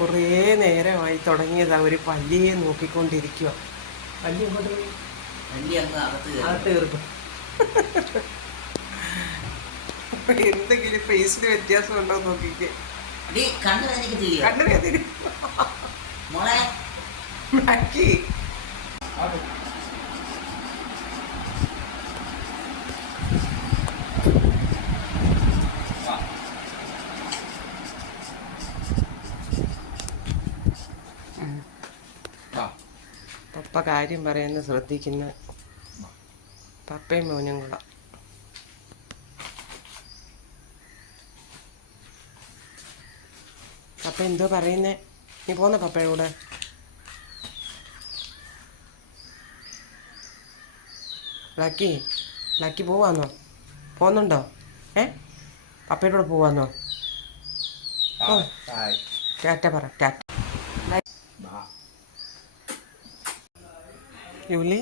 കുറേ നേരമായി തുടങ്ങിയതാ ഒരു പല്ലിയെ നോക്കിക്കൊണ്ടിരിക്കുക. പല്ലി ഇങ്ങോട്ട് അകത്ത് കയറും. എന്തെങ്കിലും ഫേസിന് വ്യത്യാസം ഉണ്ടോ നോക്കിക്കേ. കണ്ണു വേദന പപ്പ കാര്യം പറയുന്നത് ശ്രദ്ധിക്കുന്ന പപ്പയും മോനും കൂടെ. പപ്പ എന്തോ പറയുന്നേ? നീ പോന്ന പപ്പയുടെ കൂടെ? ലക്കി പോവാന്നോ? പോന്നുണ്ടോ? പപ്പയുടെ കൂടെ പോവാന്നോ? ടാറ്റ പറ. ടാറ്റ. യൂലി